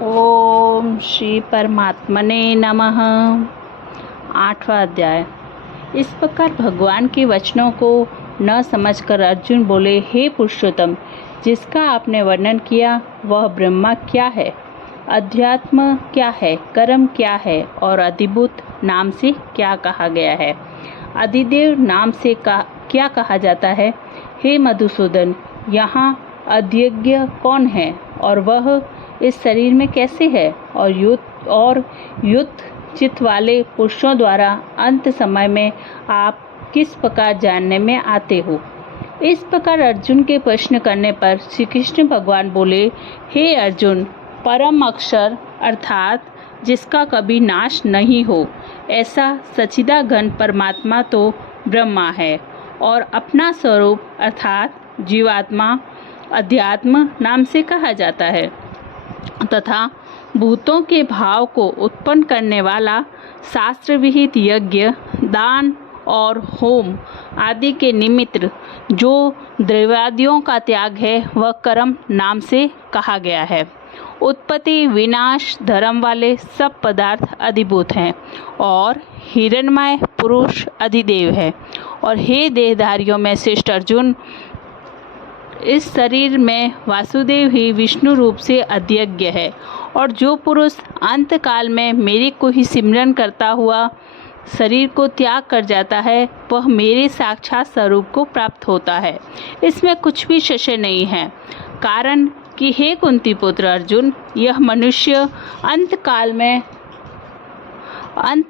ओम श्री परमात्मने नमः। 8वां अध्याय। इस प्रकार भगवान के वचनों को न समझकर अर्जुन बोले, हे पुरुषोत्तम, जिसका आपने वर्णन किया वह ब्रह्मा क्या है, अध्यात्म क्या है, कर्म क्या है और अधिभूत नाम से क्या कहा गया है, अधिदेव नाम से क्या कहा जाता है। हे मधुसूदन, यहाँ अध्यज्ञ कौन है और वह इस शरीर में कैसे है, और युक्त चित्त वाले पुरुषों द्वारा अंत समय में आप किस प्रकार जानने में आते हो। इस प्रकार अर्जुन के प्रश्न करने पर श्री कृष्ण भगवान बोले, हे अर्जुन, परम अक्षर अर्थात जिसका कभी नाश नहीं हो, ऐसा सच्चिदाघन परमात्मा तो ब्रह्मा है और अपना स्वरूप अर्थात जीवात्मा अध्यात्म नाम से कहा जाता है तथा भूतों के भाव को उत्पन्न करने वाला शास्त्र विहित यज्ञ, दान और होम आदि के निमित्त जो द्रव्यादियों का त्याग है वह कर्म नाम से कहा गया है। उत्पत्ति विनाश धर्म वाले सब पदार्थ अधिभूत हैं और हिरणमय पुरुष अधिदेव है। और हे देहधारियों में श्रेष्ठ अर्जुन, इस शरीर में वासुदेव ही विष्णु रूप से अध्यज्ञ है और जो पुरुष अंत काल में मेरे को ही सिमरन करता हुआ शरीर को त्याग कर जाता है वह मेरे साक्षात स्वरूप को प्राप्त होता है। इसमें कुछ भी संशय नहीं है, कारण कि हे कुंती पुत्र अर्जुन, यह मनुष्य अंत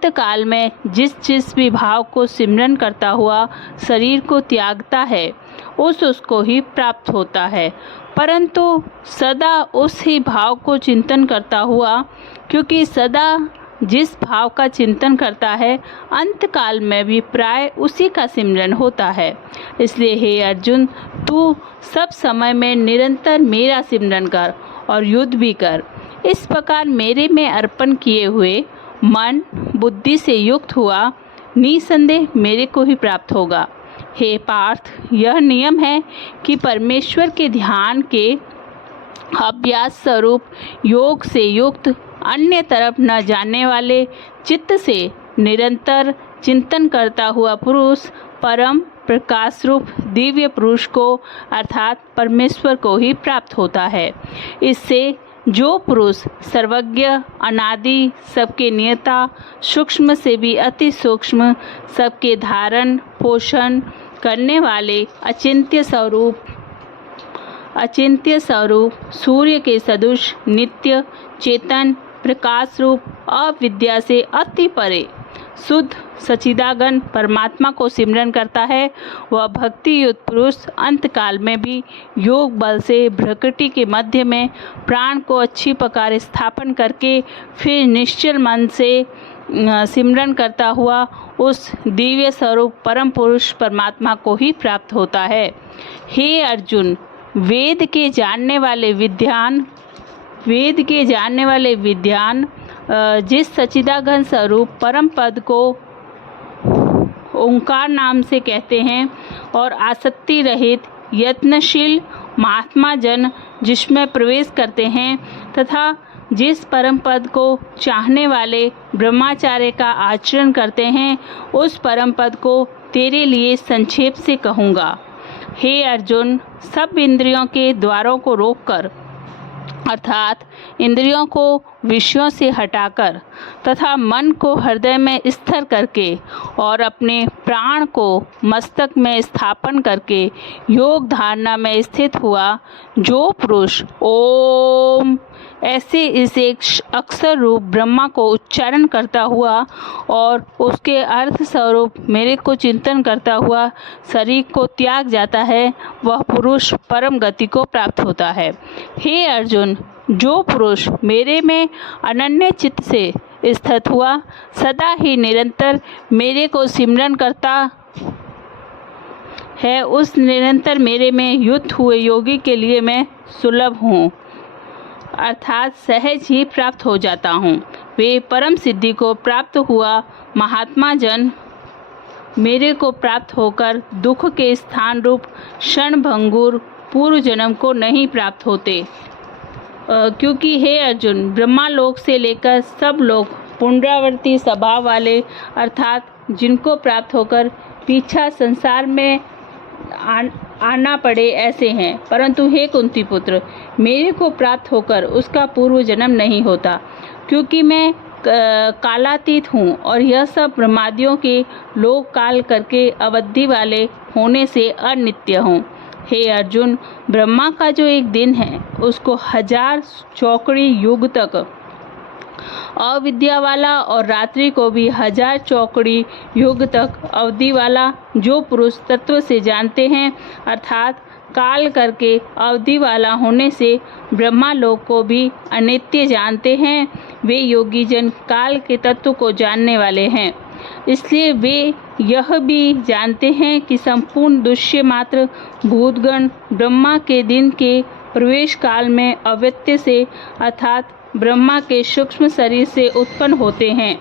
काल में जिस भी भाव को सिमरन करता हुआ शरीर को त्यागता है उसको ही प्राप्त होता है, परंतु सदा उस ही भाव को चिंतन करता हुआ, क्योंकि सदा जिस भाव का चिंतन करता है अंत काल में भी प्राय उसी का सिमरन होता है। इसलिए हे अर्जुन, तू सब समय में निरंतर मेरा सिमरन कर और युद्ध भी कर। इस प्रकार मेरे में अर्पण किए हुए मन बुद्धि से युक्त हुआ निसंदेह मेरे को ही प्राप्त होगा। हे पार्थ, यह नियम है कि परमेश्वर के ध्यान के अभ्यास स्वरूप योग से युक्त अन्य तरफ न जाने वाले चित्त से निरंतर चिंतन करता हुआ पुरुष परम प्रकाश रूप दिव्य पुरुष को अर्थात परमेश्वर को ही प्राप्त होता है। इससे जो पुरुष सर्वज्ञ अनादि सबके नियता सूक्ष्म से भी अति सूक्ष्म सबके धारण पोषण करने वाले अचिंत्य स्वरूप सूर्य के सदृश नित्य चेतन प्रकाश रूप अविद्या से अति परे शुद्ध सच्चिदाघन परमात्मा को सिमरन करता है, वह भक्ति युक्त पुरुष अंत काल में भी योग बल से भ्रकुटी के मध्य में प्राण को अच्छी प्रकार स्थापन करके फिर निश्चल मन से सिमरन करता हुआ उस दिव्य स्वरूप परम पुरुष परमात्मा को ही प्राप्त होता है। हे अर्जुन, वेद के जानने वाले विद्वान जिस सच्चिदाघन स्वरूप परम पद को ओंकार नाम से कहते हैं और आसक्ति रहित यत्नशील महात्मा जन जिसमें प्रवेश करते हैं तथा जिस परम पद को चाहने वाले ब्रह्मचार्य का आचरण करते हैं, उस परम पद को तेरे लिए संक्षेप से कहूँगा। हे अर्जुन, सब इंद्रियों के द्वारों को रोककर अर्थात इंद्रियों को विषयों से हटाकर तथा मन को हृदय में स्थिर करके और अपने प्राण को मस्तक में स्थापन करके योग धारणा में स्थित हुआ जो पुरुष ओम ऐसे इस एक अक्षर रूप ब्रह्मा को उच्चारण करता हुआ और उसके अर्थ स्वरूप मेरे को चिंतन करता हुआ शरीर को त्याग जाता है, वह पुरुष परम गति को प्राप्त होता है। हे अर्जुन, जो पुरुष मेरे में अनन्य चित्त से स्थित हुआ सदा ही निरंतर मेरे को सिमरन करता है, उस निरंतर मेरे में युक्त हुए योगी के लिए मैं सुलभ हूँ अर्थात सहज ही प्राप्त हो जाता हूँ। वे परम सिद्धि को प्राप्त हुआ महात्मा जन मेरे को प्राप्त होकर दुख के स्थान रूप क्षण भंगुर पूर्व जन्म को नहीं प्राप्त होते क्योंकि हे अर्जुन, ब्रह्मा लोक से लेकर सब लोग पुनरावर्ती स्वभाव वाले, अर्थात जिनको प्राप्त होकर पीछा संसार में आना पड़े ऐसे हैं। परंतु हे कुंती पुत्र, मेरे को प्राप्त होकर उसका पूर्व जन्म नहीं होता, क्योंकि मैं कालातीत हूँ और यह सब ब्रह्मादियों के लोक काल करके अवधि वाले होने से अनित्य हूँ। हे अर्जुन, ब्रह्मा का जो एक दिन है उसको 1000 चौकड़ी युग तक अविद्या वाला और रात्रि को भी 1000 चौकड़ी युग तक अवधि वाला जो पुरुष तत्व से जानते हैं, अर्थात काल करके अवधि वाला होने से ब्रह्मा लोक को भी अनित्य जानते हैं, वे योगी जन काल के तत्व को जानने वाले हैं। इसलिए वे यह भी जानते हैं कि संपूर्ण दृश्य मात्र भूतगण ब्रह्मा के दिन के प्रवेश काल में अव्यक्त से, अर्थात ब्रह्मा के सूक्ष्म शरीर से उत्पन्न होते हैं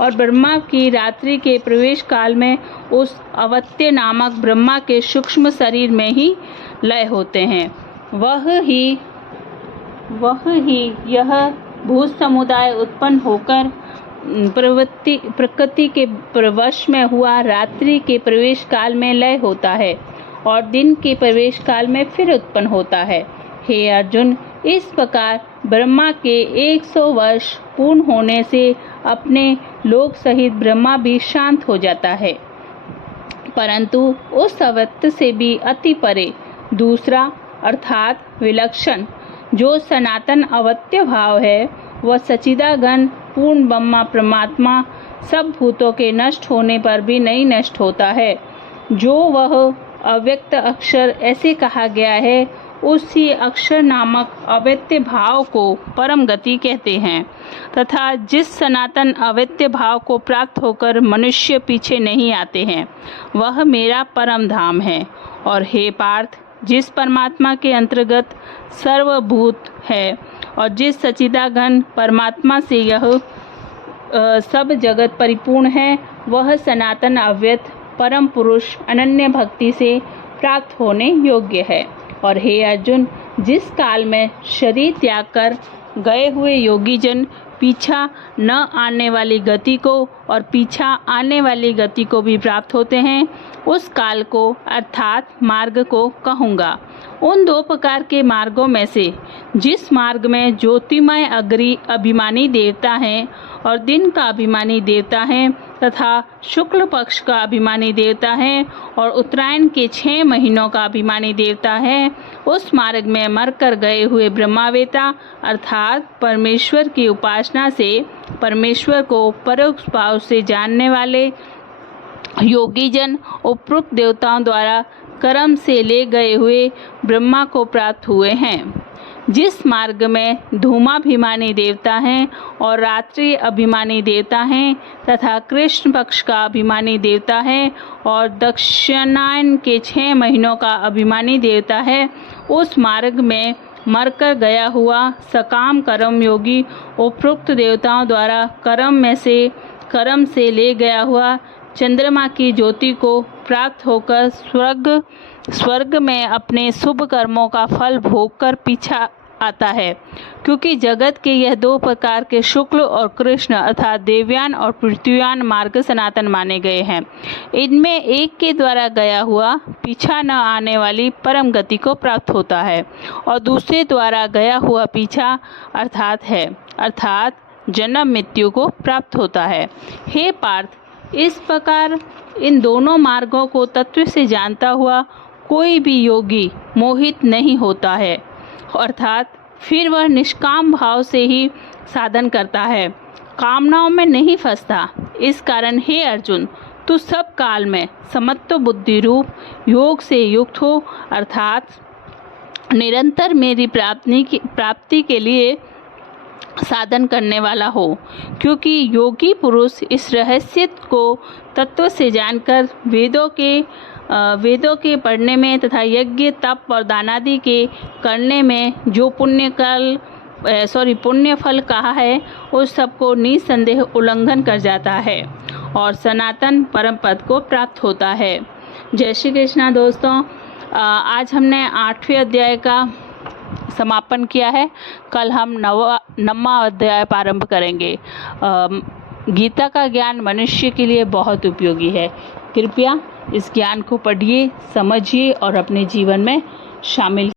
और ब्रह्मा की रात्रि के प्रवेश काल में उस अवत्य नामक ब्रह्मा के सूक्ष्म शरीर में ही लय होते हैं। वह ही यह भूत समुदाय उत्पन्न होकर प्रकृति के प्रवश में हुआ रात्रि के प्रवेश काल में लय होता है और दिन के प्रवेश काल में फिर उत्पन्न होता है। हे अर्जुन, इस प्रकार ब्रह्मा के 100 वर्ष पूर्ण होने से अपने लोक सहित ब्रह्मा भी शांत हो जाता है, परंतु उस अवत्य से भी अति परे दूसरा अर्थात विलक्षण जो सनातन अवत्य भाव है, वह सच्चिदाघन पूर्ण ब्रह्मा परमात्मा सब भूतों के नष्ट होने पर भी नहीं नष्ट होता है। जो वह अव्यक्त अक्षर ऐसे कहा गया है, उसी अक्षर नामक अव्यक्त भाव को परम गति कहते हैं तथा जिस सनातन अव्यक्त भाव को प्राप्त होकर मनुष्य पीछे नहीं आते हैं, वह मेरा परम धाम है। और हे पार्थ, जिस परमात्मा के अंतर्गत सर्वभूत है और जिस सच्चिदाघन परमात्मा से यह सब जगत परिपूर्ण है, वह सनातन अव्यक्त परम पुरुष अनन्य भक्ति से प्राप्त होने योग्य है। और हे अर्जुन, जिस काल में शरीर त्याग कर गए हुए योगी जन पीछा न आने वाली गति को और पीछा आने वाली गति को भी प्राप्त होते हैं, उस काल को अर्थात मार्ग को कहूँगा। उन 2 प्रकार के मार्गों में से जिस मार्ग में ज्योतिमय अग्नि अभिमानी देवता हैं और दिन का अभिमानी देवता है तथा शुक्ल पक्ष का अभिमानी देवता है और उत्तरायण के 6 महीनों का अभिमानी देवता है, उस मार्ग में मरकर गए हुए ब्रह्मावेता अर्थात परमेश्वर की उपासना से परमेश्वर को परोक्ष भाव से जानने वाले योगी जन उपरोक्त देवताओं द्वारा कर्म से ले गए हुए ब्रह्मा को प्राप्त हुए हैं। जिस मार्ग में धूमाभिमानी देवता हैं और रात्रि अभिमानी देवता हैं तथा कृष्ण पक्ष का अभिमानी देवता है और दक्षिणायन के 6 महीनों का अभिमानी देवता है, उस मार्ग में मरकर गया हुआ सकाम कर्म योगी उपरोक्त देवताओं द्वारा कर्म से ले गया हुआ चंद्रमा की ज्योति को प्राप्त होकर स्वर्ग में अपने शुभ कर्मों का फल भोग कर पीछा आता है। क्योंकि जगत के यह 2 प्रकार के शुक्ल और कृष्ण अर्थात देवयान और पृथ्वीयान मार्ग सनातन माने गए हैं। इनमें एक के द्वारा गया हुआ पीछा न आने वाली परम गति को प्राप्त होता है और दूसरे द्वारा गया हुआ पीछा अर्थात जन्म मृत्यु को प्राप्त होता है। हे पार्थ, इस प्रकार इन दोनों मार्गों को तत्व से जानता हुआ कोई भी योगी मोहित नहीं होता है, अर्थात फिर वह निष्काम भाव से ही साधन करता है, कामनाओं में नहीं फंसता। इस कारण हे अर्जुन, तू सब काल में समत्व बुद्धि रूप योग से युक्त हो, अर्थात निरंतर मेरी प्राप्ति के लिए साधन करने वाला हो। क्योंकि योगी पुरुष इस रहस्य को तत्व से जानकर वेदों के पढ़ने में तथा यज्ञ तप और दानादि के करने में जो पुण्य फल कहा है, उस सबको निसंदेह उल्लंघन कर जाता है और सनातन परम पद को प्राप्त होता है। जय श्री कृष्णा दोस्तों, आज हमने 8वें अध्याय का समापन किया है। कल हम नौवां अध्याय प्रारंभ करेंगे। गीता का ज्ञान मनुष्य के लिए बहुत उपयोगी है। कृपया इस ज्ञान को पढ़िए, समझिए और अपने जीवन में शामिल